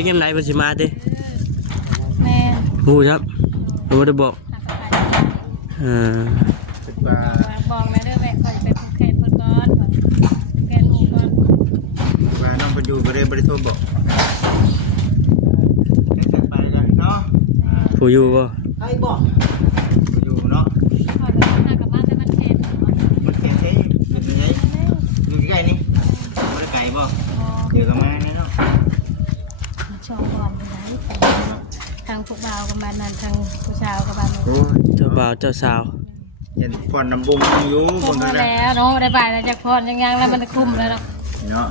ช็คยังไงเพิ่นสิมาติแม่ฮู้ครับบ่ได้บอกคิดว่าบอกแม่เด้อแม่คอยไปผูกแขนเพิ่นก่อนแขนลูกก่อนว่าน้องเพิ่นอยู่ก็เลยบ่ได้โทรบอกไปกันเนาะผู้อยู่บ่ไอ้บอกอยู่เนาะพอเดินทางกลับบ้านแต่มันแขนมันแค่เท่เป็นยังไงอยู่ใกล้นี่บ่ได้ไกลบ่เดี๋ยวก็มาแน่เนาะชอบความเป็นไรทางพวกบ่าวกับบ้านนั้นทางผู้ชาวกับบ้านนู้นเจ้าบ่าวเจ้าสาวเห็นผ่อนน้ำบุ้งอยู่บนนั้นแล้วเนาะได้บ่ายแล้วจากพรยังแล้วมันคุ้มแล้วเนาะ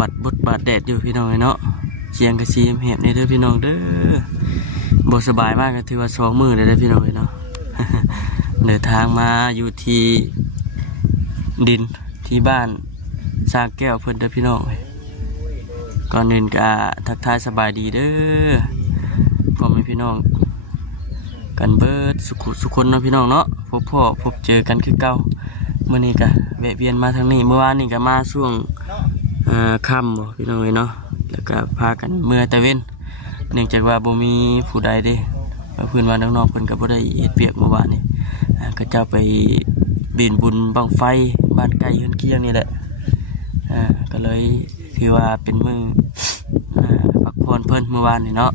บัดบดบาดแดดอยู่พี่น้องเนาะเสียงกระซีมแหบในเด้อพี่น้องเด้อบสบายมากก็ถือว่า2 มื้อเลยเด้อพี่น้องเนาะ เดินทางมาอยู่ที่ดินที่บ้านสร้างแก้วเพิ่นเด้อพี่น้องก่อนอื่นก็ทักทายสบายดีเด้อพ่อแม่พี่น้องกันเบิดสุขคนเนาะพี่น้องเนาะพบเจอกันคือเก่ามื้อนี้ก็แวะเวียนมาทางนี้เมื่อวานนี้ก็มาช่วงค่ำบ่พี่น้องเนาะแล้วก็พากันเมื่อตะเว้นเนื่องจากว่าบ่มีผู้ใดเด้เพิ่นว่าน้องๆเพิ่นก็บ่ได้เฮ็ดเปียกเมื่อวานนี้ก็จะไปเบ่นบุญบังไฟบ้านใกล้เฮือนเคียงนี่แหละก็เลยถือว่าเป็นมื้อพักผ่อนเพิ่นเมื่อวานนี่เนาะ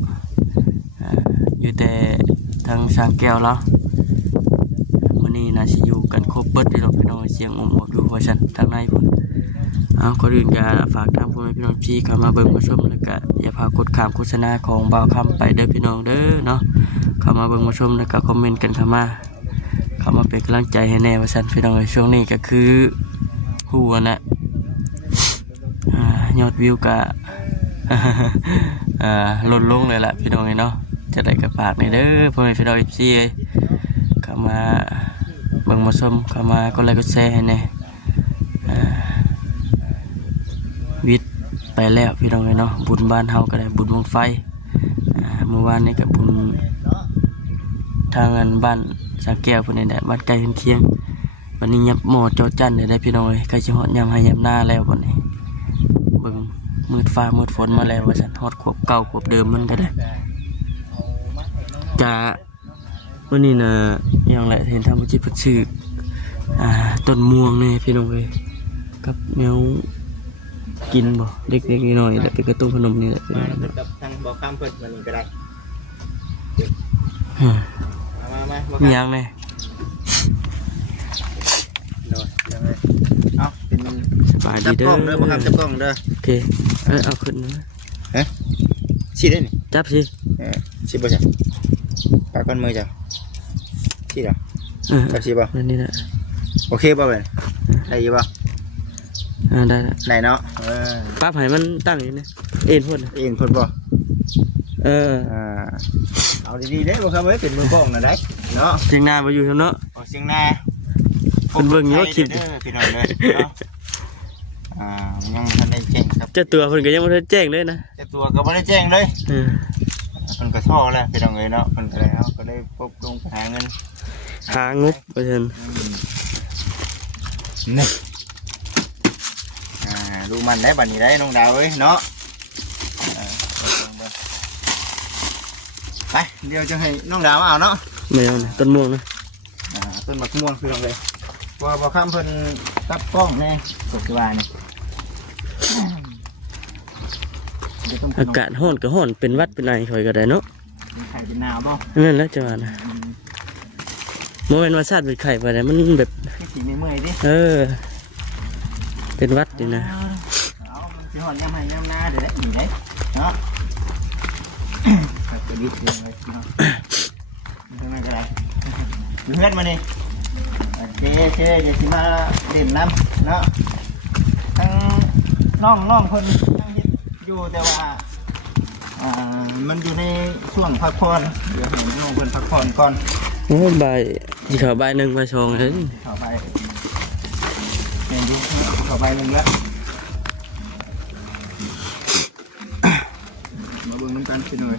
อยู่แต่ทางสร้างแก้วแล้วมื้อนี้น่าสิอยู่กันครบเบิดเลยเนาะพี่น้องเสียงอมๆดูว่าซั่นทางในพุ่นก่อนอื่นก็ฝากทางพ่อแม่พี่น้องที่เข้ามาเบิ่งมาชมแล้วก็อย่าพากดข้ามโฆษณาของบ่าวคำไปเด้อพี่น้องเด้อเนาะเข้ามาเบิ่งมาชมแล้วก็คอมเมนต์กันเข้ามาเป็นกำลังใจให้แน่ว่าซั่นพี่น้องช่วงนี้ก็คือฮู้นะยอดวิวก็ลดลงเลยล่ะพี่น้องเนาะจะได้กระฝากนี่เด้อพ่อแม่พี่น้องFCเข้ามาเบิ่งมาชมเข้ามากดไลค์กดแชร์ให้แน่วิทย์ไปแล้วพี่น้องเนาะบุญบ้านเฮาก็ได้บุญบังไฟเมื่อวานนี้ก็บุญทางบ้านสาแก้วพุ่นนี่แหละบ้านใกล้เคียงวันนี้ยับหม้อเจ้าจันได้พี่น้องเอ้ยใกล้สิฮอดยามให้ยามหน้าแล้วพุ่นนี่เบิ่งมืดฟ้ามืดฝนมาแล้วว่าซั่นฮอดควบเก่าควบเดิมมันก็ได้จะวันนี้น่ะอย่างไรเห็นทางผู้จิตผู้ชื่อต้นม่วงนี่พี่น้องเอ้ยกับแนวกินบ่เล็กๆน้อยๆแหละเป็นกระตุ้นขนมนี่แหละกับทางบ่ข้ามเพิ่นมันก็ได้มียังไงเอาเป็นสบายดีเด้อจับกล้องเด้อบ่ครับจับกล้องเด้อโอเคเอาขึ้นนะสิได้นี่จับสิสิบ่จ้ะปากก้นมือจ้ะสิเหรอจับสิบ่นั่นนี่แหละโอเคบ่เว้ยได้อยู่บ่ได้เนาะปั๊บให้มันตั้งอยู่นี่เอ็นพ่นบ่เอาดีๆเด้บ่ครับเว้ยเป็นมือกล้องน่ะได้เนาะเชียงนาบ่อยู่เนาะเชียงนาเพิ่นเบิ่งอยู่คลิปพี่น้องเลยเนาะยังบ่ทันได้แจ้งครับเจ้าตัวเพิ่นก็ยังบ่ได้แจ้งเลยนะเจ้าตัวก็บ่ได้แจ้งเลยเพิ่นก็ท้อแล้วพี่น้องเอ้ยเนาะเพิ่นก็แล้วก็ได้พบลงหาเงินหางบว่าซั่นนี่ดูมันได้บัดนี้ได้น้องดาวเอ้ยเนาะไปเดี๋ยวจะให้น้องดาวเอาเนาะไม่เอาต้นม่วงนะต้นมะม่วงคืออะไรว่าบ่ข้ามเพิ่นตับกล้องแน่ตกสบายนี่อากาศร้อนก็ร้อนเป็นวัดเป็นไอคอยก็ได้เนาะไข่เป็นหนาวบ่นั่นแหละจังหวะนะโมเมนต์ว่าชาติเป็นไข่ไปไหนมันแบบสีเมื่อยดิเป็นวัดดินะสิหอดยามให้ยามหน้าเดี๋ยวได้อีกได้เนาะก็ดีเลยเนาะไม่เป็นไรอยู่เพื่อนมานี่เจ๊จะสิมาเด่นน้ำเนาะทั้งน้องคนอยู่แต่ว่ามันอยู่ในช่วงพักผ่อนเดี๋ยวให้น้องคนพักผ่อนก่อนโอ้ใบที่เขาใบ1 ใบ 2เฮ้ยเขาใบเป็น ดูเข้าไปนึงแล้วมาเบิ่งน้ำกันพี่น้อย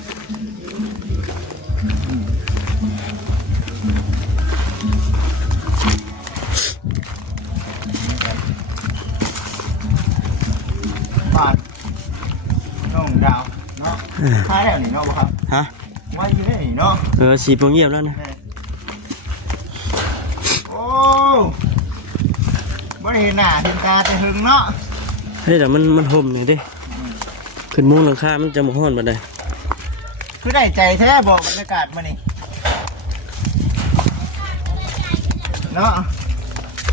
บ้านน้องดาวเนาะท้ายแล้วนี่เนาะบ่ครับ ฮะ ไว้อยู่ได้นี่เนาะ สีโปรเงียบแล้วนะ โอ้บ่ได้เห็นหน้าเห็นตาแต่หึงเนาะ เฮ้ยแต่มันห่มหน่อยดิขึ้นมุ้งหลังคามันจะมาห้อนมาได้ คือได้ใจแท้บอกบรรยากาศมานี่เนาะ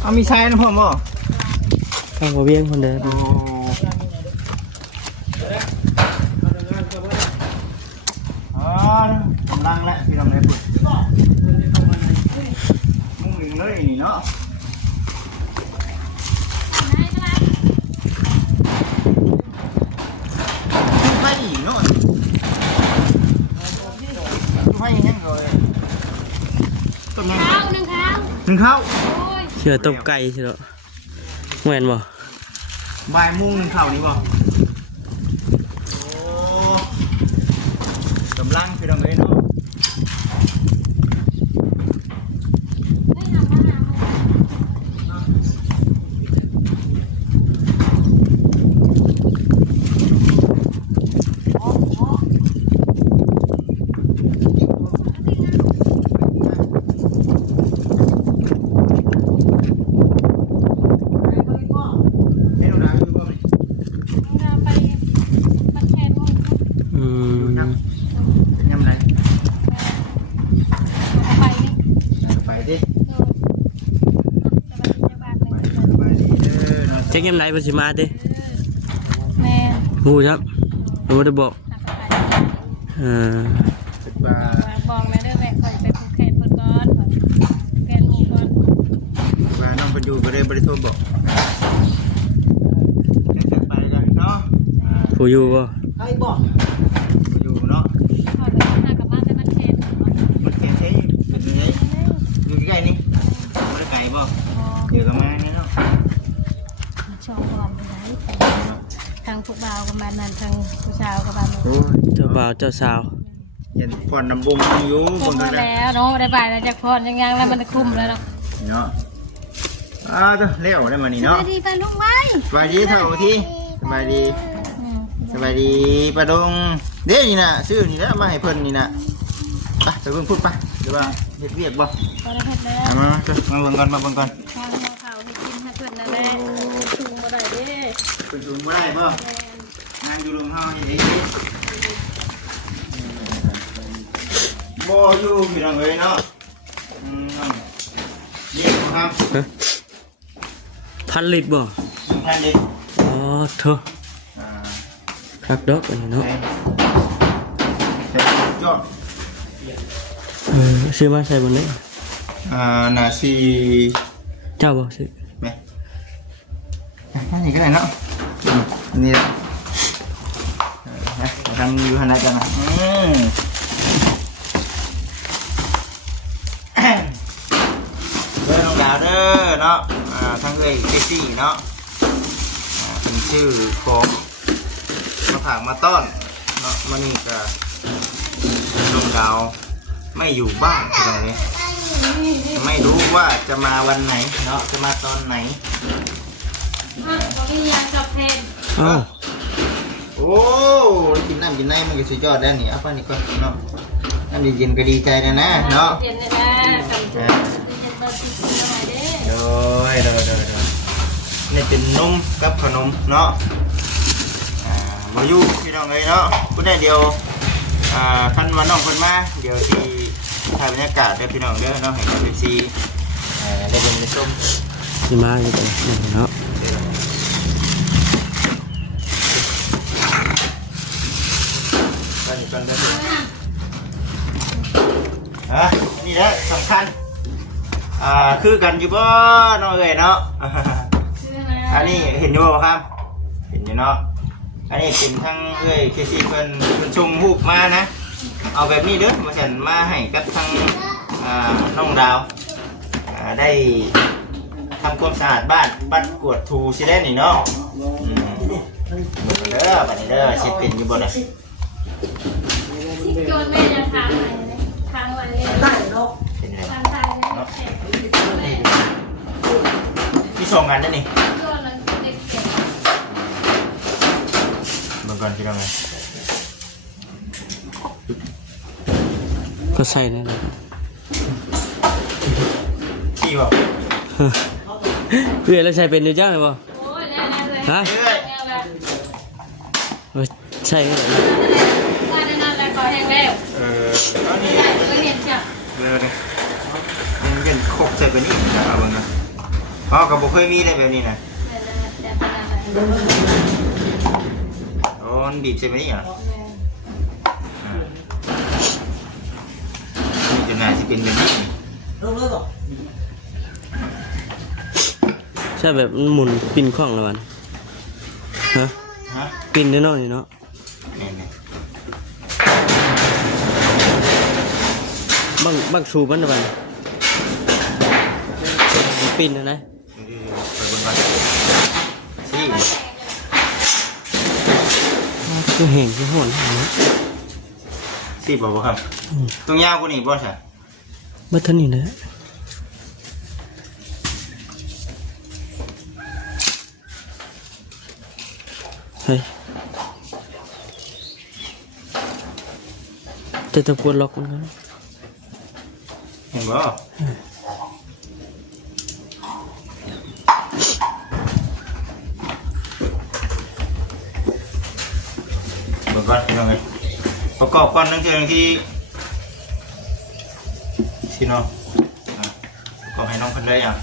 เอามีชายนะพ่อบ่ ข้างหัวเวียงคนเดิม โอ้อ๋อกำลังแล้วพี่น้องเลยปุ๊บมุ่งหนึ่งเลยนี่เนาะไปอีกเนาะไปยังเลยต้มยัง ข้าวนึ่งข้าว หนึ่งข้าว โอ้ย เชื่อต้มไก่ใช่ไหมแหวนบ่ บ่ายโมงหนึ่งข้าวนี่บ่โอ้กำลังพี่น้องเลยเนาะ ไม่ทำอาหาร ให้หนูนาอยู่บ่นี่ เราไปบัดแคนมุ่ง อืม ยำไร เอาไปนี่ ไปดิ จะไปบ้านเลย ไปดิเด้อเนาะ เจ๊กยังไงเป็นสิมาดิ แม่ หูครับรู้ได้บอก คิดว่า บอกแม่ด้วยแม่คอยไปผูกแขนเพิ่นก่อนแขนหมู่ก่อน ว่าน้องเพิ่นอยู่ก็เลยบ่ได้โทรบอกไปกันเนาะ ผู้อยู่บ่ ไปบอกอยู่เนาะ พอไปหน้ากับบ้านแต่มันแขน มันแค่เท่เป็นยังไงอยู่ใกล้นี่บ่ได้ไกลบ่เดี๋ยวก็มาเนี่ยเนาะ ช่องก่อนไปไหนทางพวกบ่าวกับบ้านนั้นทางผู้ชาวกับบ้านนู้น โอ้ย เจ้าบ่าวเจ้าสาว เห็นผ่อนน้ำบุ้งอยู่ คุ บ ม น มา นั้น แล้วเนาะได้บ่ายแล้วจากพรยังแล้วมันคุ้มแล้วเนาะ เนาะเด้อเลี้ยวได้มานี่ ส เนาะ วัสดีไปลุงไว้ สบายดีเท่าที่สบายดี สบายดีปะดงเด้นี่นะซื้อนี่แล้วมาให้เพิ่นนี่นะไปเดี๋ยวเพิ่นพูดไปเดี๋ยวว่าเฮ็ดเวียกบ่ ก็ได้เห็นแล้ว เอามาเบิ่งก่อนมาเบิ่งก่อน ข้าวมาข้าวให้กินให้เพื่อนนั่นแหละถุงมาได้เด้ เพิ่นสูงบ่ได้บ่งานอยู่โรงเฮานี่เด้บ่อยู่พี่น้องเอ้ยเนาะเรียกบ่ครับ พันลิตรบ่ ท่านเด็ก อ๋อเถอะคักดอกอันนี้เนาะ เสร็จยอด ซื้อมาใส่บนนี้ น่าสิ เจ้าบ่ซื้อ แม่อันนี้ก็ได้เนาะนี่แหละทำอยู่หันหน้ากันนะเด้อน้องดาวเด้อเนาะทั้งเอ้ยเจซี่เนาะเป็นชื่อของมาผักมาต้อนเนาะมันนี่ก็น้องดาวไม่อยู่บ้านตรงนี้ไม่รู้ว่าจะมาวันไหนเนาะจะมาตอนไหน บอกนี่ยังจับเพน อ้าว โอ้กินน้ำกินในมันก็สุดยอดแล้วนี่เอาไปนี่ก่อนเนาะน้ำเย็นๆก็ดีใจนะนะเนาะ เย็นเลยนะกำจุเย็นเบอร์สิบหน่อยเด้ โดยนี่เป็นนมกับขนมเนาะมาอยู่พี่น้องเลยเนาะพูดได้เดียวคันวันน้องคนมาเดี๋ยวที่ถ่ายบรรยากาศเด้อพี่น้องเด้อเนาะให้กับพี่ซีได้เบิ่งได้ชม สิมาอยู่กันเนาะ ตอนนี้ก่อนเด้อนี่แหละสำคัญคือกันอยู่บ่น้องเอ้ยเนาะ อันนี้เห็นอยู่บ่ครับเห็นอยู่เนาะอันนี้เป็นทั้งเอ้ยเคซี่เพิ่นชมรูปมานะเอาแบบนี้เด้อมาเสนมาให้กับทั้งน้องดาวได้ ทำความสะอาดบ้านบัดกวดถูสิได้นี่เนาะเด้อบัดนี้เด้อเช็ดเป็นอยู่บ่น่ะ ที่โจนแม่ยังทางไว้เลยทางไว้เลย เป็นไง ทางตายเลยแม่ ที่ส่งงานนั่นนี่ โจนแล้วเด็กเก็บ เบิ่งก่อนพี่น้องไง ก็ใส่นั่นแหละ ขี้บ่ เพื่อนแล้วใส่เป็นอยู่จ้าไหมบ่ โอ้ยแน่ๆเลย ฮะ เอ้ย แน่เลย ใช่เลย ว่าแน่ๆเลยขอแห้งแล้ว ตอนนี้ ก็เห็นจ้ะ เลยยังเป็นครบใส่ไปนี่เอาเบิ่งนะพ่อก็บ่เคยมีได้แบบนี้นะ แต่ขนาดนั้น อ๋อมันบีบใส่ไปนี่เหรอนี่จะน่าสิเป็นแบบนี้ ใช่แบบมันหมุนปินคล้องแล้วมันฮะ ฮะ ปินได้เนาะนี่เนาะ แม่น บังสูบมันนะมันปินนะ ๆไปเบิ่งก่อนซี่ คือเห็นคือโหนเนาะ ซี่บ่ครับตรงยาวกว่านี้บ่ใช่ บัดเท่านี้นะเฮ้ยแต่ตะปวดล็อกมันกัน เห็นบ่เบิ่งก่อนพี่น้องเอ้ยประกอบก่อนนั่นคือที่สิเนาะประกอบให้น้องเพิ่นเลยอ่ะ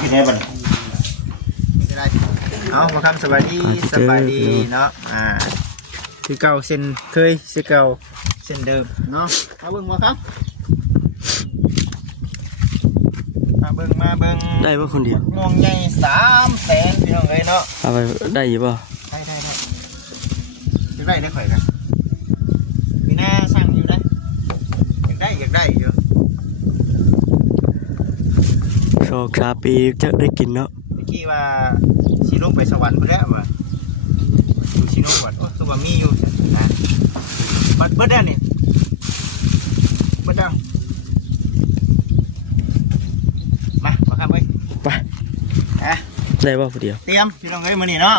พี่แน่บันเอามาคำสบายดีสบายดีเนาะคือเก่าเส้นเคยเส้นเก่าเส้นเดิมเนาะมาเบิ่งมาครับมาเบิ่งได้ป่ะคนเดียว ม่วงใหญ่300,000พี่น้องเอ้ยเนาะ เอาไปได้อยู่ป่ะ ได้ได้ข่อยกันมีหน้าสั่งอยู่ได้อยากได้อยู่ โชคชาปีจะได้กินเนาะ เมื่อกี้ว่าชีลงไปสวรรค์ไปแล้วว่ะอยู่ชิโนก่อนโอ้ตัวบะมี่อยู่นะเบิดได้นี่เบิดดังมาครับเว้ย ไปได้ป่ะคนเดียว เตรียมพี่น้องเอ้ยมื้อนี้เนาะ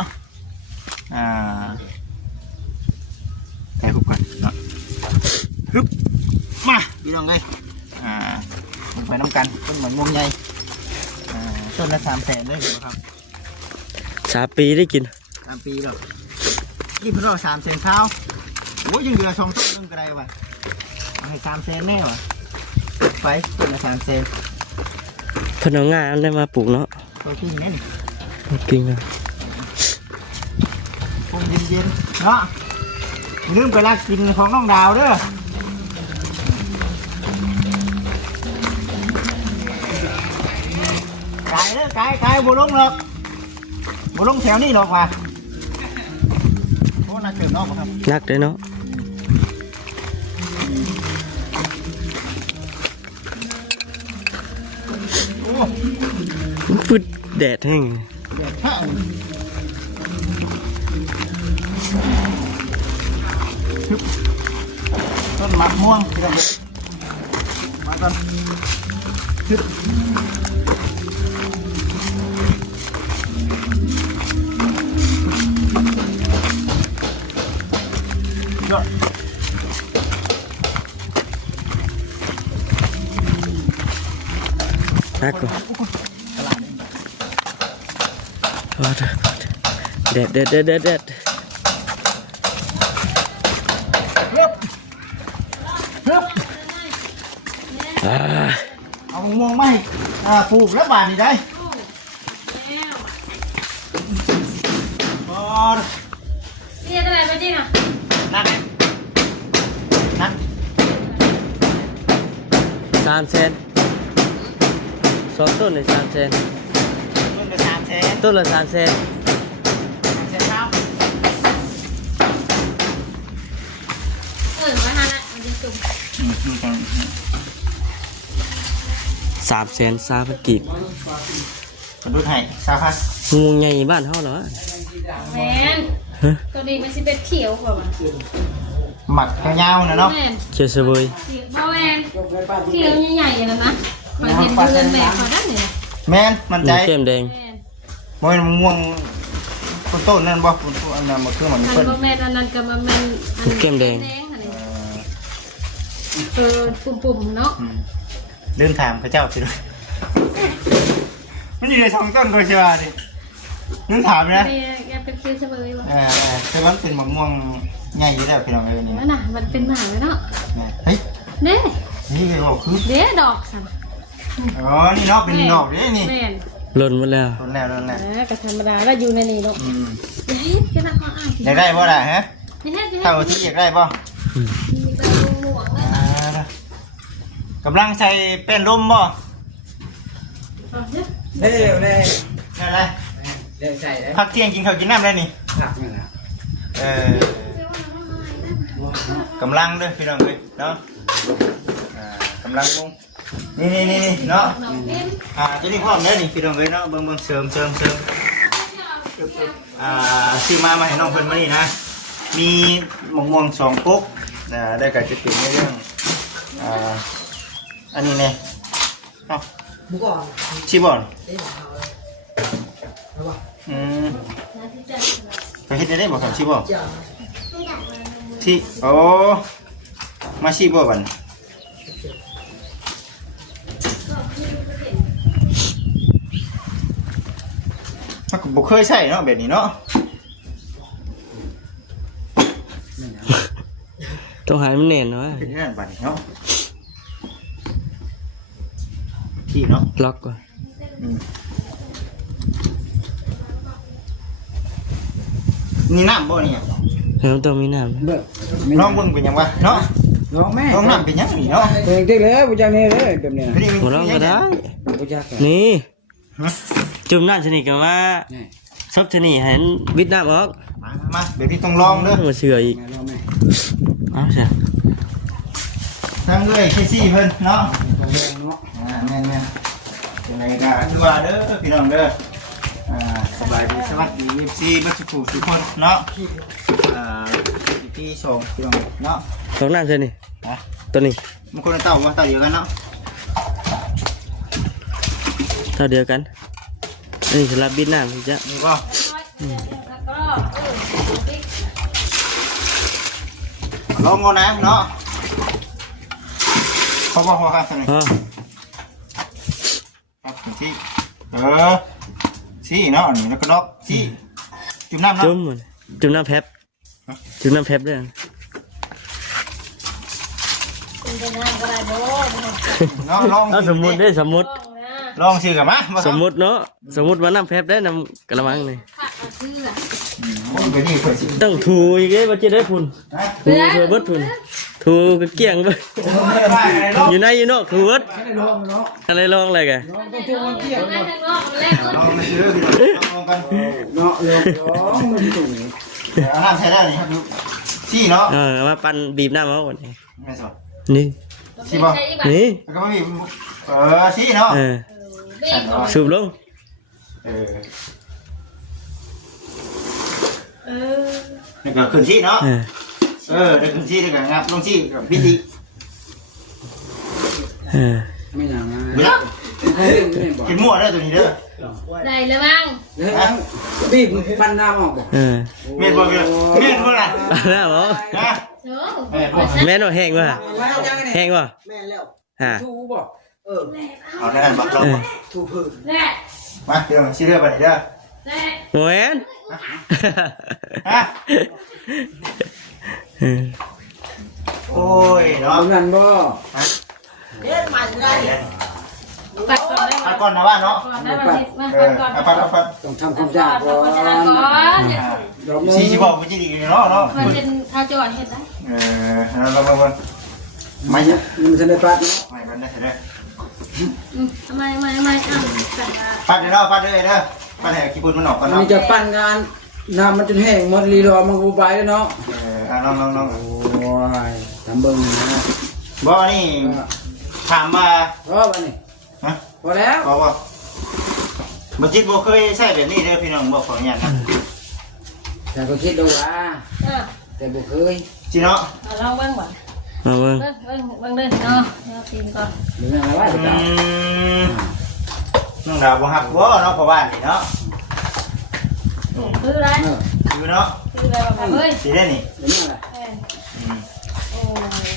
แต่คุกกันเนาะฮึบมาพี่น้องเอ้ยมันไปน้ำกันต้นเหมือนม่วงใหญ่ต้นละ300,000ได้หรือครับ ชาปีได้กิน 3 ปีแล้วนี่เพิ่นเอา300,000ข้าวโอ้ยยังเหลือ2ต้นนึงก็ได้ว่ะเอาให้300,000แน่ว่ะไปต้นละ300,000 เพิ่นเอางานได้มาปลูกเนาะ ตัวจริงแน่น จริงอ่ะ คงเย็นๆเนาะลืมไปรักกินของน้องดาวเด้อไก่เด้อไก่บุลงหรอกบุลงแถวนี้หรอกว่ะโอ้น่าเกิดนอกครับ นักเลยเนาะ โอ้ พืดแดดแห้ง เดี๋ยวข้างต้นมะม่วงที่เรามาต้นทึบยอด นักกว่าแดด เรียบเรียบ เอาม่วงมาให้ปลูกแล้วบานนี่ได้บอล นี่จะอะไรไปจริงอ่ะ นั่น 300,000 2ต้นเลย300,000 ต้นละ300,000 ต้นละ300,000 300,000เท่า 300,000กีบ กระดูกให้ซาพัส งูใหญ่บ้านเฮาเหรอ แม่น ฮะ ตัวนี้มันสิเป็นเขียวกว่าว่ะ หมักยาวๆนะเนาะ แม่น เขียวเสวย เขียวบ่แม่นเขียวใหญ่ๆอย่างนั้นนะมันเห็นเพื่อนแม่เขาได้เนี่ย แม่นมันใจ แก้มแดง แม่น บ่เป็นม่วงต้นนั่นบ่อันนั้นมันคือมัน อัน เพิ่น บ่แม่นอันนั้นก็มาแม่นอัน แก้มแดง อันนี้ปุ่มๆเนาะ ลืมถามพระเจ้าสิด้วยมันอยู่ในสองต้นโดยเฉพาะดิลืมถามนะ นี่แกเป็นเขียวเสมอว่ะ แต่ว่าเป็นมะม่วงใหญ่อยู่แล้วพี่น้องเอ้ยนี่ นั่นน่ะมันเป็นหมาเลยเนาะ เฮ้ย เด้ นี่ก็คือ เด้ดอกสั่น อ๋อนี่เนาะเป็นดอกนี่นี่ แม่น หล่นหมดแล้ว ต้นแล้วต้นแล้ว ก็ธรรมดาแล้วอยู่ในนี่เนาะเฮ้ยจะนักก็อ่าน อยากได้บ่ล่ะฮะ เฮ้ย ถ้าว่าที่อยากได้บ่ มีกระดูกหมวกนะ กำลังใส่เป็นลมบ่ เฮ้ยเร็วเลย นั่นแหละ เร็วใส่เลย พักเที่ยงกินข้าวกินน้ำได้นี่ ผักนี่นะ กำลังเด้อพี่น้องเอ้ยเนาะกำลังลงนี่เนาะตัวนี้พร้อมแล้วนี่พี่น้องเอ้ยเนาะเบิ่งเสริมซื้อมาให้น้องเพิ่นมานี่นะมีมะม่วง2ปุ๊กได้ก็จะเป็นในเรื่องอันนี้เนี่ยเอ้า บุกก่อน ชิบอน ได้บอกเขาเลยเอาวะ ไปเฮ็ดได้บ่ครับชิบอน จ้า ที่โอ้มาชิบ่บัดมันก็บ่เคยใช้เนาะแบบนี้เนาะ ต้องหายมันแน่นวะ เป็นนั่นบัดนี้เนาะที่เนาะ ล็อกก่อน นี่น้ำบ่นี่ แล้วต้องมีน้ำ เบิก น้องเบิ่งเป็นหยังวะเนาะ น้องแม่ น้องน้ำเป็นหยังนี่เนาะ เพลงที่แล้วบุญจังนี่เลยแบบนี้นะ หัวเราะก็ได้ บุญจัง นี่ จุ่มน้ำชนิดกันว่า นี่ ซับชนิดเห็นวิดน้ำออก มาเดี๋ยวพี่ต้องลองเด้อ มาเชื่ออีก น้องแม่ เอ้าใช่ ทั้งเลยเคซี่เพิ่นเนาะ ตัวเองเนาะ แม่นเป็นไรกันคือว่าเด้อพี่น้องเด้อสบายดีสวัสดีFCบัดทุกคนเนาะที่ส่งพี่น้องเนาะ สองน้ำใช่นี่ตัวนี้ มันคนละเต่าว่าเต่าเดียวกันเนาะ เท่าเดียวกันนี่สำหรับบิดน้ำที่จะ นี่ก็ แล้วก็ ลองก่อนนะเนาะพอครับท่าน อ๋อ ครับที่ซี่เนาะนี่แล้วก็ดอกซี่จุ่มน้ำเนาะ จุ่มมันจุ่มน้ำแพบจุ่มน้ำแพบด้วย คุณจะนั่งก็ได้โบ้ เนาะลอง เอาสมมุติได้สมมุติ ลองชื่อกันมะ สมมุติเนาะสมมุติว่าน้ำแพบได้น้ำกระมังเลย ผักเอาเสื้อ ไปนี่เพื่อนสิ ต้องถูอีกเอ้ยว่าจะได้พุ่นถูเพื่อเบิดพุ่นถูก็เกี่ยงไปอยู่ในอยู่นอกถูเบิด ให้ได้ลองเนาะ อะไรลองอะไรกัน ลองต้องเที่ยววันเที่ยว นั่ง เนาะ ข้างนอกแรก ลองมาชื่อลองกัน เนาะลองมันตรงนี้ เอาน้ำใช้ได้นี่ครับดูซี่เนาะ เอามาปั่นบีบน้ำเอาก่อน ไม่สด นี่ ซี่บ่ นี่ แล้วก็ไม่มีซี่เนาะ เบรกก่อน สูบลง นี่ก็ขึ้นซี่เนาะได้ขึ้นซี่ได้ก็งับลงซี่กับพิธี ไม่นานนะ เวลา เขาเล่นไม่บอก กินมั่วได้ตัวนี้เด้อ ได้แล้วมั้ง เดี๋ยวบีบปั้นน้ำออกบอก เมียนบ่ล่ะ น้ำเอา นะ โอ้ แม่นว่าแห้งว่ะแห้งว่ะ แม่แล้ว ฮะ ทูบอกเออ เอาได้บักเรา ทูพื้น แน่ มาพี่น้องซี่เด้อบัดนี้เด้อ แน่ โอ้ยน ฮะโอ้ยเนาะ เอาเงินบ่ ปัดก่อนได้ เอาก่อนนะว่าเนาะ ก่อนได้มาสิมาปัดก่อน เอาปัด ต้องทำความสะอาดก่อน ดอก ซี่สิบอกมันจะดีเนาะ มันเป็นทาจอดเห็นได้ เราไม่ มันจะได้ปัดเนาะ ไม่กันได้เด้อ ทำไมอ่ะแต่ ปัดเด้อปัดเด้อเด้อปัดให้ขี้ปุ่นมันออกก่อน อัน เนาะ นี้จะปั้นงานน้ำมันจนแห้งหมดรีรอมันกูไปแล้วเนาะ น้อง โอ้ยทำเบิ้งนะ บ่นี่ถามว่า พอป่ะนี่ ฮะ พอแล้ว บ่บ่จิตบ่เคยใช้แบบนี้เด้อพี่น้องบ่ขออนุญาตนะ แต่ก็คิดดูว่า เออ แต่บ่เคย จิเนาะ เอาลองเบิ่งบ่ มาเบิ่ง เบิ่งเด้อเนาะเอาตีนก่อน หรืออะไรวะ น้องดาวบ่ฮักบ่เนาะพ่อบ้านนี่เนาะ คืออะไร คือเนาะ คืออะไรบ่เฮ้ย สิได้นี่ เดี๋ยวนี้อะไร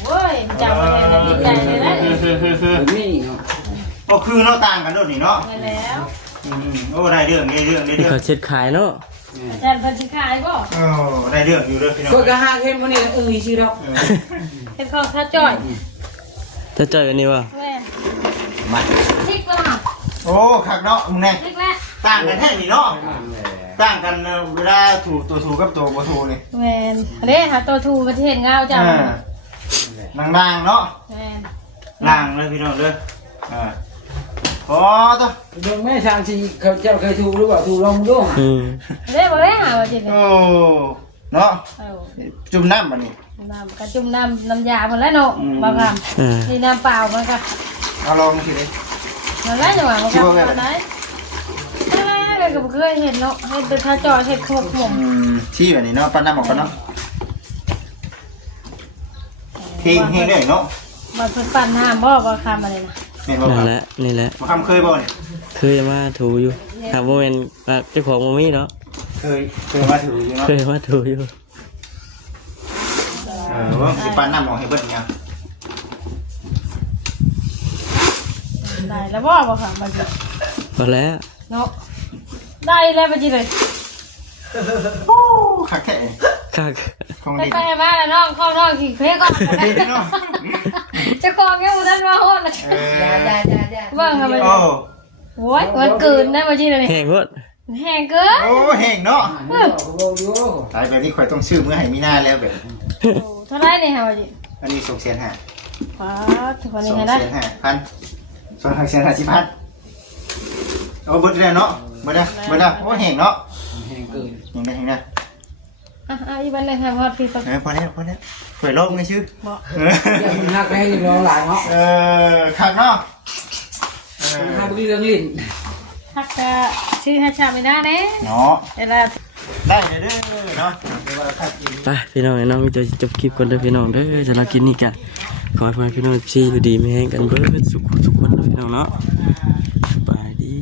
โอ้ยจำไว้เลยดีใจเลยนะ เดี๋ยวนี้เนาะ ก็คือเนาะต่างกันโดดนี่เนาะ ไปแล้ว โอ้ได้เรื่อง ที่เขาเช็ดขายเนาะ อาจารย์พันธิขายบ่ โอ้ได้เรื่องอยู่เด้อพี่น้อง ก็กระหากเห็นวันนี้ชื่อดอก เฮ็ดข้าวข้าจ้อย จะจ่อยอันนี้วะ แม่ มา ทิกแล้วมา โอ้คักเนาะมึงแน่ ทิกแล้ว ต่างกันแท้นี่เนาะต่างกันเวลาถูตัวถูกับตัวบ่ถูนี่ แม่นเด้หาตัวทูประเทศงาวจ้ะ นางๆเนาะ แม่น นางเลยพี่น้องเด้อพอตัว เบิ่งแม่ช่างสิเขาเจ้าเคยถูกหรือเปล่าถูกลองดู เด้บ่ได้หาว่าจิต โอ้เนาะ เอ้า จุ่มน้ำบัดนี้ น้ำกระจุ่มน้ำยาเพิ่นแล้วเนาะบ่ครับนี่น้ำเปล่ามันก็ เอาลองสิเลย มันแล้วจังหวะมันก็ไหนเลยก็บ่เคยเห็นเนาะเฮ็ดเป็นข้าจ้อยเฮ็ดครบหมด ที่แบบนี้เนาะปั้นน้ำออกกันเนาะเฮงเลยเนาะ มันเป็นปั่นน้ำบ่คำอะไรนะ แม่นบ่ นั่นแหละนี่แหละ คำเคยบ่เนี่ย เคยมาถูอยู่หากว่าเป็นเจ้าของบ่มีเนาะ เคยมาถืออยู่เนาะ เคยมาถูอยู่ ว่าสิปั้นน้ำออกให้เบิ่งเนี่ย ได้แล้วบ่ค่ะมันจะ พอแล้ว เนาะได้แล้วมันจะเลย โอ้คักแท้ คัก ของ ไป ดี ไปมาแล้วน้องเข้าน้องขี่เพลก่อน เนาะ จะคลองยังบ่ทันมาฮอดเลยเบิ่งค่ะมัน โอ้ โอ้ยมันเกินได้มันจะเลย แห้งหมด แห้งเกิน โอ้เฮงเนาะ เราอยู่ ตายแบบนี้ข่อยต้องซื้อมื้อให้มีหน้าแล้วแบบ เท่าไรนี่ค่ะมันจะ อันนี้2,500,000 ป้าทุกคนนี่เห็นได้ 2,500,000 2,500,000โอ้เบิดแล้วเนาะเบิดแล้วโอ้เฮงเนาะ แห้งเกิน เฮงได้ อีบันเลยค่ะฮอดพี่ต้อง พอแล้วข่อยลบไงชื่อ บ่ เดี๋ยวมันหักให้รอหลานเนาะ คักเนาะ หักเรื่องลิ้น ทักจะชื่อให้ชาไม่ได้เด้ เนาะ เวลา ได้เด้อเนาะเดี๋ยวว่าคักอีก ไปพี่น้องไอ้น้องมีตัวจบคลิปกันเด้อพี่น้องเด้อจะลากินนี่กันขอให้พี่น้องซีอยู่ดีไม่แห้งกันเบิดสุขทุกคนเด้อพี่น้องเนาะสบายดี